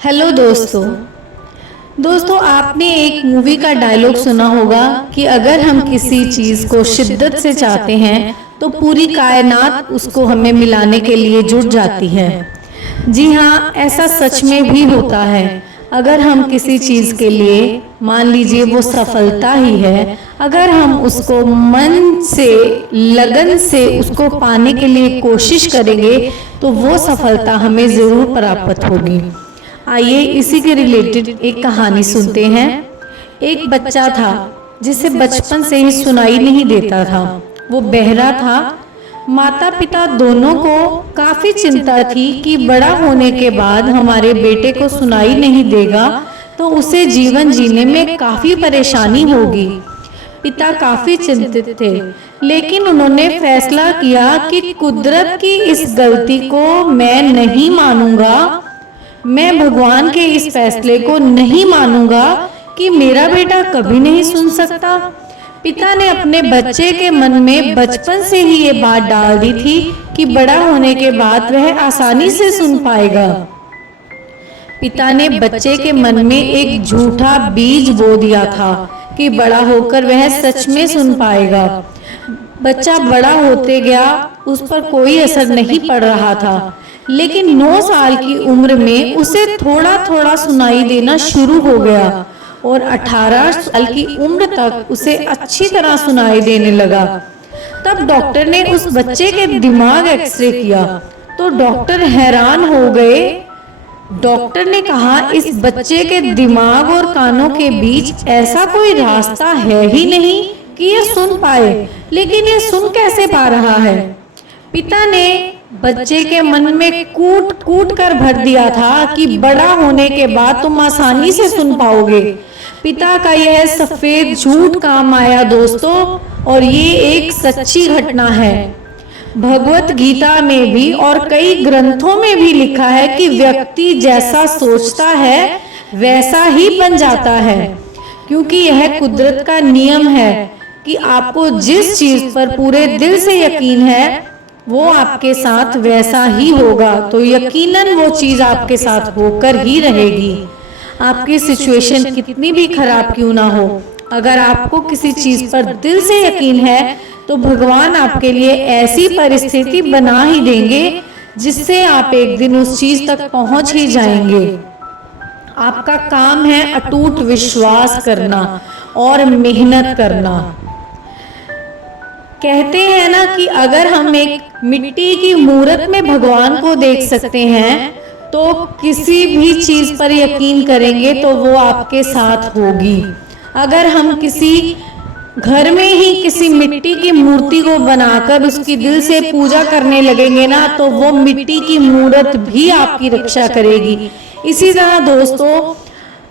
Hello दोस्तों आपने एक मूवी का डायलॉग सुना होगा कि अगर हम किसी चीज़ को शिद्दत से चाहते हैं तो पूरी कायनात उसको हमें मिलाने के लिए जुट जाती है। जी हाँ, ऐसा सच में भी होता है। अगर हम किसी चीज़ के लिए, मान लीजिए वो सफलता ही है, अगर हम उसको मन से, लगन से उसको पाने के लिए कोशिश करेंगे तो वो सफलता हमें ज़रूर प्राप्त होगी। आइए इसी के रिलेटेड एक कहानी सुनते हैं। एक बच्चा था जिसे बचपन से ही सुनाई नहीं देता था। वो बहरा था। माता पिता दोनों को काफ़ी चिंता थी कि बड़ा होने के बाद हमारे बेटे को सुनाई नहीं देगा तो उसे जीवन जीने में काफ़ी परेशानी होगी। पिता काफ़ी चिंतित थे, लेकिन उन्होंने फैसला किया कि कुदरत की इस गलती को मैं नहीं मानूंगा। मैं भगवान के इस फैसले को नहीं मानूंगा कि मेरा बेटा कभी नहीं सुन सकता। पिता ने अपने बच्चे के मन में बचपन से ही ये बात डाल दी थी कि बड़ा होने के बाद वह आसानी से सुन पाएगा। पिता ने बच्चे के मन में एक झूठा बीज बो दिया था कि बड़ा होकर वह सच में सुन पाएगा। बच्चा बड़ा होते गया, उस पर कोई असर नहीं पड़ रहा था, लेकिन 9 साल की उम्र में उसे थोड़ा थोड़ा सुनाई देना शुरू हो गया और 18 साल की उम्र तक उसे अच्छी तरह सुनाई देने लगा। तब डॉक्टर ने उस बच्चे के दिमाग एक्सरे किया तो डॉक्टर हैरान हो गए। डॉक्टर ने कहा, इस बच्चे के दिमाग और कानों के बीच ऐसा कोई रास्ता है ही नहीं कि ये सुन पाए, लेकिन ये सुन कैसे पा रहा है। पिता ने बच्चे के मन में कूट कूट कर भर दिया था कि बड़ा होने के बाद तुम आसानी से सुन पाओगे। पिता का यह सफेद झूठ काम आया दोस्तों, और ये एक सच्ची घटना है। भगवत गीता में भी और कई ग्रंथों में भी लिखा है कि व्यक्ति जैसा सोचता है वैसा ही बन जाता है, क्योंकि यह कुदरत का नियम है कि आपको जिस चीज पर पूरे दिल से यकीन है वो आपके साथ वैसा ही होगा, तो यकीनन वो चीज़ आपके साथ होकर ही रहेगी। आपकी सिचुएशन कितनी भी खराब क्यों ना हो, अगर आपको किसी चीज़ पर दिल से यकीन है तो भगवान आपके लिए ऐसी परिस्थिति बना ही देंगे जिससे आप एक दिन उस चीज़ तक पहुंच ही जाएंगे। आपका काम है अटूट विश्वास करना और मेहनत करना। कहते हैं ना कि अगर हम एक मिट्टी की मूर्त में भगवान को देख सकते हैं तो किसी भी चीज़ पर यकीन करेंगे तो वो आपके साथ होगी। अगर हम किसी घर में ही किसी मिट्टी की मूर्ति को बनाकर उसकी दिल से पूजा करने लगेंगे ना तो वो मिट्टी की मूर्त भी आपकी रक्षा करेगी। इसी तरह दोस्तों,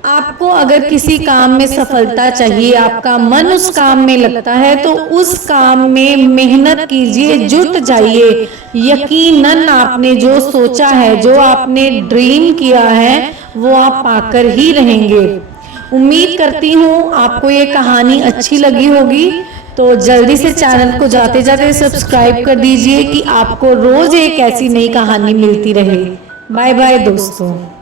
आपको अगर किसी काम में सफलता चाहिए, आपका मन उस काम में लगता है तो उस काम में मेहनत कीजिए, जुट जाइए। यकीनन आपने जो सोचा है, जो आपने ड्रीम किया है, वो आप पाकर ही रहेंगे। उम्मीद करती हूँ आपको ये कहानी अच्छी लगी होगी, तो जल्दी से चैनल को जाते जाते सब्सक्राइब कर दीजिए कि आपको रोज एक ऐसी नई कहानी मिलती रहे। बाय बाय दोस्तों।